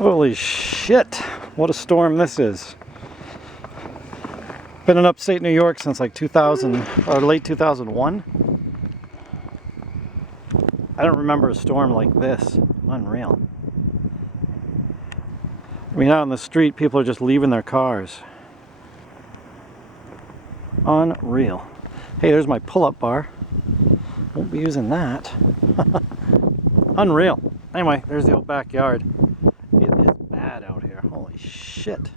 Holy shit, what a storm this is. Been in upstate New York since like 2000 or late 2001. I don't remember a storm like this. Unreal. I mean, out on the street, people are just leaving their cars. Unreal. Hey, there's my pull-up bar. Won't be using that. Unreal. Anyway, there's the old backyard. It is bad out here. Holy shit.